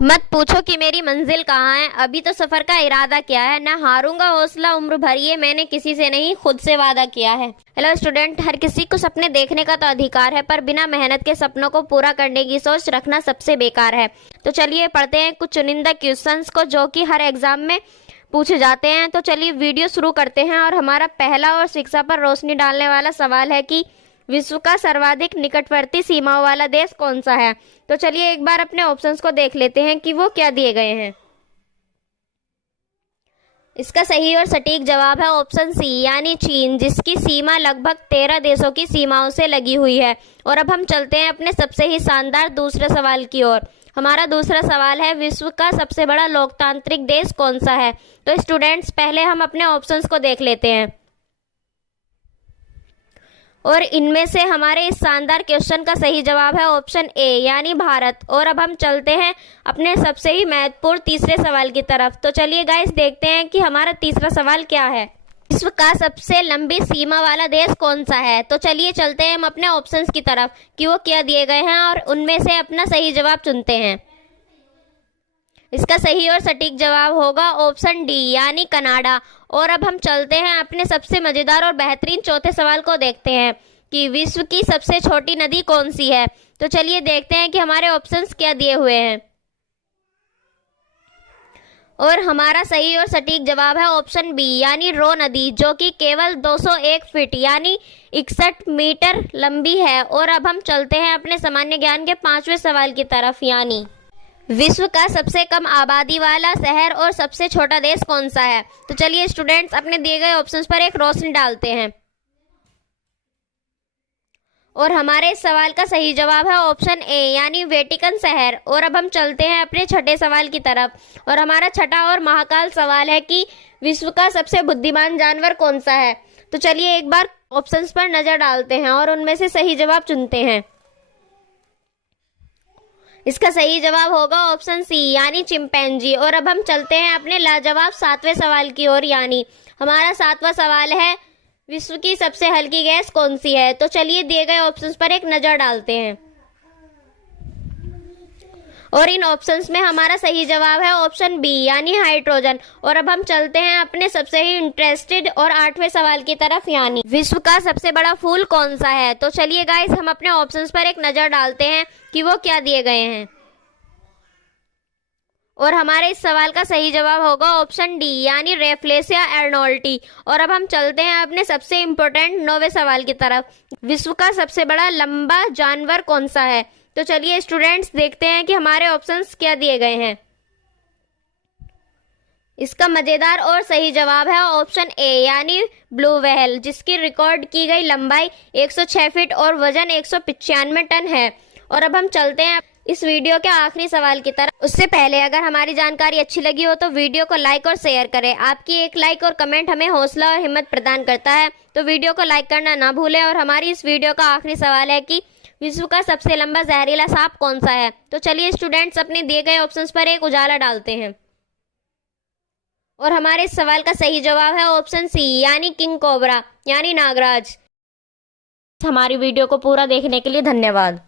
मत पूछो कि मेरी मंजिल कहाँ है, अभी तो सफर का इरादा किया है, ना हारूंगा हौसला उम्र भर ये मैंने किसी से नहीं खुद से वादा किया है। हेलो स्टूडेंट, हर किसी को सपने देखने का तो अधिकार है, पर बिना मेहनत के सपनों को पूरा करने की सोच रखना सबसे बेकार है। तो चलिए पढ़ते हैं कुछ चुनिंदा क्वेश्चंस को जो कि हर एग्जाम में पूछे जाते हैं। तो चलिए वीडियो शुरू करते हैं। और हमारा पहला और शिक्षा पर रोशनी डालने वाला सवाल है कि विश्व का सर्वाधिक निकटवर्ती सीमाओं वाला देश कौन सा है। तो चलिए एक बार अपने ऑप्शंस को देख लेते हैं कि वो क्या दिए गए हैं। इसका सही और सटीक जवाब है ऑप्शन सी यानी चीन, जिसकी सीमा लगभग 13 देशों की सीमाओं से लगी हुई है। और अब हम चलते हैं अपने सबसे ही शानदार दूसरे सवाल की ओर। हमारा दूसरा सवाल है विश्व का सबसे बड़ा लोकतांत्रिक देश कौन सा है। तो स्टूडेंट्स पहले हम अपने ऑप्शंस को देख लेते हैं और इनमें से हमारे इस शानदार क्वेश्चन का सही जवाब है ऑप्शन ए यानी भारत। और अब हम चलते हैं अपने सबसे ही महत्वपूर्ण तीसरे सवाल की तरफ। तो चलिए गाइस देखते हैं कि हमारा तीसरा सवाल क्या है। विश्व का सबसे लंबी सीमा वाला देश कौन सा है। तो चलिए चलते हैं हम अपने ऑप्शंस की तरफ कि वो क्या दिए गए हैं और उनमें से अपना सही जवाब चुनते हैं। इसका सही और सटीक जवाब होगा ऑप्शन डी यानी कनाडा। और अब हम चलते हैं अपने सबसे मजेदार और बेहतरीन चौथे सवाल को देखते हैं कि विश्व की सबसे छोटी नदी कौन सी है। तो चलिए देखते हैं कि हमारे ऑप्शंस क्या दिए हुए हैं। और हमारा सही और सटीक जवाब है ऑप्शन बी यानी रो नदी, जो कि केवल 201 फीट यानी 61 मीटर लंबी है। और अब हम चलते हैं अपने सामान्य ज्ञान के पांचवें सवाल की तरफ, यानी विश्व का सबसे कम आबादी वाला शहर और सबसे छोटा देश कौन सा है। तो चलिए स्टूडेंट्स अपने दिए गए ऑप्शंस पर एक रोशनी डालते हैं। और हमारे इस सवाल का सही जवाब है ऑप्शन ए यानी वेटिकन शहर। और अब हम चलते हैं अपने छठे सवाल की तरफ। और हमारा छठा और महाकाल सवाल है कि विश्व का सबसे बुद्धिमान जानवर कौन सा है। तो चलिए एक बार ऑप्शंस पर नजर डालते हैं और उनमें से सही जवाब चुनते हैं। इसका सही जवाब होगा ऑप्शन सी यानी चिंपैंजी। और अब हम चलते हैं अपने लाजवाब सातवें सवाल की ओर, यानी हमारा सातवां सवाल है विश्व की सबसे हल्की गैस कौन सी है। तो चलिए दिए गए ऑप्शंस पर एक नजर डालते हैं और इन ऑप्शंस में हमारा सही जवाब है ऑप्शन बी यानी हाइड्रोजन। और अब हम चलते हैं अपने सबसे ही इंटरेस्टेड और आठवें सवाल की तरफ, यानी विश्व का सबसे बड़ा फूल कौन सा है। तो चलिए गाइस हम अपने ऑप्शंस पर एक नजर डालते हैं कि वो क्या दिए गए हैं। और हमारे इस सवाल का सही जवाब होगा ऑप्शन डी यानी रेफ्लेसिया अर्नोल्टी। और अब हम चलते हैं अपने सबसे इम्पोर्टेंट 9वें सवाल की तरफ, विश्व का सबसे बड़ा लंबा जानवर कौन सा है। तो चलिए स्टूडेंट्स देखते हैं कि हमारे ऑप्शंस क्या दिए गए हैं। इसका मजेदार और सही जवाब है ऑप्शन ए यानी ब्लू व्हेल, जिसकी रिकॉर्ड की गई लंबाई 106 फीट और वजन 195 टन है। और अब हम चलते हैं इस वीडियो के आखिरी सवाल की तरफ। उससे पहले अगर हमारी जानकारी अच्छी लगी हो तो वीडियो को लाइक और शेयर करें। आपकी एक लाइक और कमेंट हमें हौसला और हिम्मत प्रदान करता है, तो वीडियो को लाइक करना ना भूलें। और हमारी इस वीडियो का आखिरी सवाल है कि विश्व का सबसे लंबा जहरीला सांप कौन सा है। तो चलिए स्टूडेंट्स अपने दिए गए ऑप्शंस पर एक उजाला डालते हैं। और हमारे इस सवाल का सही जवाब है ऑप्शन सी यानी किंग कोबरा यानी नागराज। हमारी वीडियो को पूरा देखने के लिए धन्यवाद।